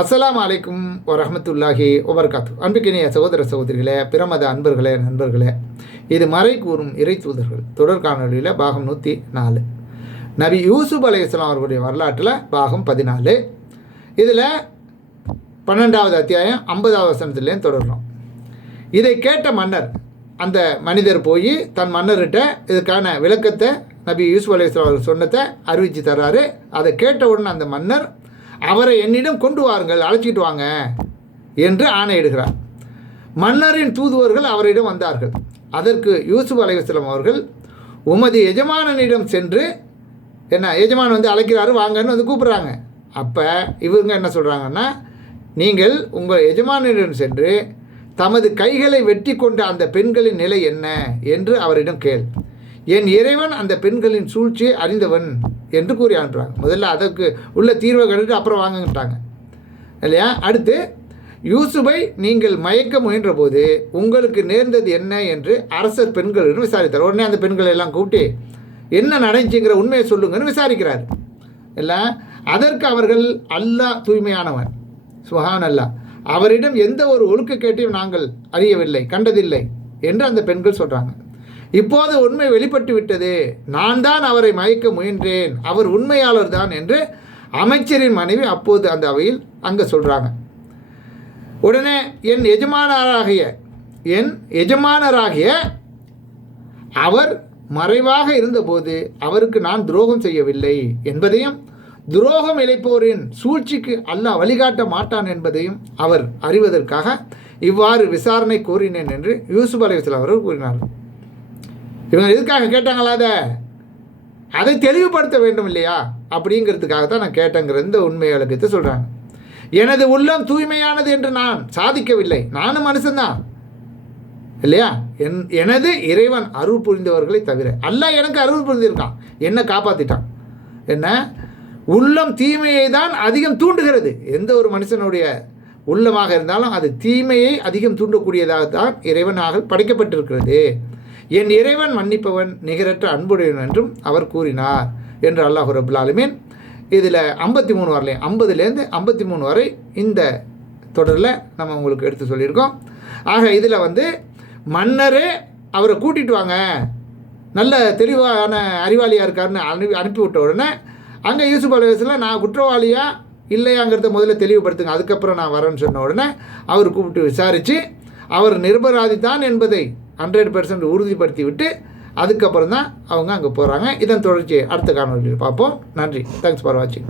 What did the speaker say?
அஸ்லாம் அலைக்கும் வரமத்துல்லாஹி ஒபர்காத்து அன்புக்கினிய சகோதர சகோதரிகளே பிரமத அன்பர்களே நண்பர்களே இது மறை கூறும் இறை தூதர்கள். தொடர் காணொலியில் பாகம் நூற்றி நாலு. நபி யூசுப் அலையாம் அவர்களுடைய வரலாற்றில் பாகம் பதினாலு. இதில் பன்னெண்டாவது அத்தியாயம் ஐம்பதாவது வசனத்துலேயும் தொடர்றோம். இதை கேட்ட மன்னர் அந்த மனிதர் போய் தன் மன்னர்கிட்ட இதுக்கான விளக்கத்தை நபி யூசுப் அலையாம் அவர்கள் சொன்னதை அறிவித்து தர்றாரு. அதை கேட்டவுடன் அந்த மன்னர் அவரை என்னிடம் கொண்டு வாருங்கள் அழைச்சிட்டு வாங்க என்று ஆணையிடுகிறார். மன்னரின் தூதுவர்கள் அவரிடம் வந்தார்கள். அதற்கு யூசுப் அலைவாஸ்லாம் அவர்கள் உமது எஜமானனிடம் சென்று என்ன எஜமான் வந்து அழைக்கிறாரு வாங்கன்னு வந்து கூப்பிட்றாங்க. அப்போ இவங்க என்ன சொல்கிறாங்கன்னா நீங்கள் உங்கள் எஜமானனிடம் சென்று தமது கைகளை வெட்டி கொண்ட அந்த பெண்களின் நிலை என்ன? என்று அவரிடம் கேள். என் இறைவன் அந்த பெண்களின் சூழ்ச்சியை அறிந்தவன் என்று கூறி அனுப்புகிறாங்க முதல்ல அதற்கு உள்ள தீர்வை கண்டுட்டு அப்புறம் வாங்கட்டாங்க இல்லையா? அடுத்து யூசுபை நீங்கள் மயக்க முயன்ற போது உங்களுக்கு நேர்ந்தது என்ன என்று அரசர் பெண்களிடம் விசாரித்தார். உடனே அந்த பெண்களை எல்லாம் கூப்பிட்டு என்ன நடந்துச்சுங்கிற உண்மையை சொல்லுங்கன்னு விசாரிக்கிறார். இல்லை அதற்கு அவர்கள் அல்லாஹ் தூய்மையானவன் சுஹான் அல்லா அவரிடம் எந்த ஒரு ஒழுக்கக்கேட்டையும் நாங்கள் அறியவில்லை கண்டதில்லை என்று அந்த பெண்கள் சொல்கிறாங்க இப்போது உண்மை வெளிப்பட்டு விட்டது நான் தான் அவரை மயக்க முயன்றேன். அவர் உண்மையாளர் தான் என்று அமைச்சரின் மனைவி அப்போது அந்த அவையில் அங்கே சொல்கிறாங்க உடனே என் எஜமானராகிய என் எஜமானராகிய அவர் மறைவாக இருந்தபோது அவருக்கு நான் துரோகம் செய்யவில்லை என்பதையும் துரோகம் இழைப்போரின் சூழ்ச்சிக்கு அல்லாஹ் வழிகாட்ட மாட்டான் என்பதையும் அவர் அறிவதற்காக இவ்வாறு விசாரணை கூறினேன் என்று யூசுப் அலைவசல் அவர்கள் கூறினார்கள். இவங்க எதுக்காக கேட்டாங்களா அதை? அதை தெளிவுபடுத்த வேண்டும் இல்லையா? அப்படிங்கிறதுக்காக தான் நான் கேட்டேங்கிற இந்த உண்மை விளக்கத்தை சொல்கிறாங்க எனது உள்ளம் தூய்மையானது என்று நான் சாதிக்கவில்லை. நானும் மனுஷன்தான். இல்லையா? என் எனது இறைவன் அருள் புரிந்தவர்களை தவிர. அல்ல எனக்கு அருள் புரிந்திருக்கான். என்ன காப்பாற்றிட்டான் என்ன? உள்ளம் தீமையை தான் அதிகம் தூண்டுகிறது. எந்த ஒரு மனுஷனுடைய உள்ளமாக இருந்தாலும் அது தீமையை அதிகம் தூண்டக்கூடியதாக தான் இறைவனாக படைக்கப்பட்டிருக்கிறது. என் இறைவன் மன்னிப்பவன் நிகரற்ற அன்புடையவன் என்றும் அவர் கூறினார் என்று அல்லாஹ் ரபுல் ஆலமீன். இதில் ஐம்பத்தி மூணு வரலையும் ஐம்பதுலேருந்து ஐம்பத்தி மூணு வரை இந்த தொடரில் நம்ம உங்களுக்கு எடுத்து சொல்லியிருக்கோம். ஆக இதில் வந்து மன்னரே அவரை கூட்டிகிட்டு வாங்க. நல்ல தெளிவான அறிவாளியாக இருக்காருன்னு அனுப்பி அனுப்பிவிட்ட உடனே அங்கே யூசுப் அலுவலத்தில் நான் குற்றவாளியா இல்லையாங்கிறத முதல்ல தெளிவுபடுத்துங்க அதுக்கப்புறம் நான் வரேன்னு சொன்ன உடனே அவர் கூப்பிட்டு விசாரித்து அவர் நிரபராதி தான் என்பதை ஹண்ட்ரட் பர்சன்ட் உறுதிப்படுத்தி விட்டு அதுக்கப்புறம் தான் அவங்க அங்கே போகிறாங்க இதன் தொடர்ச்சி அடுத்த காணொலியில் பார்ப்போம். நன்றி. தேங்க்ஸ் ஃபார் வாட்சிங்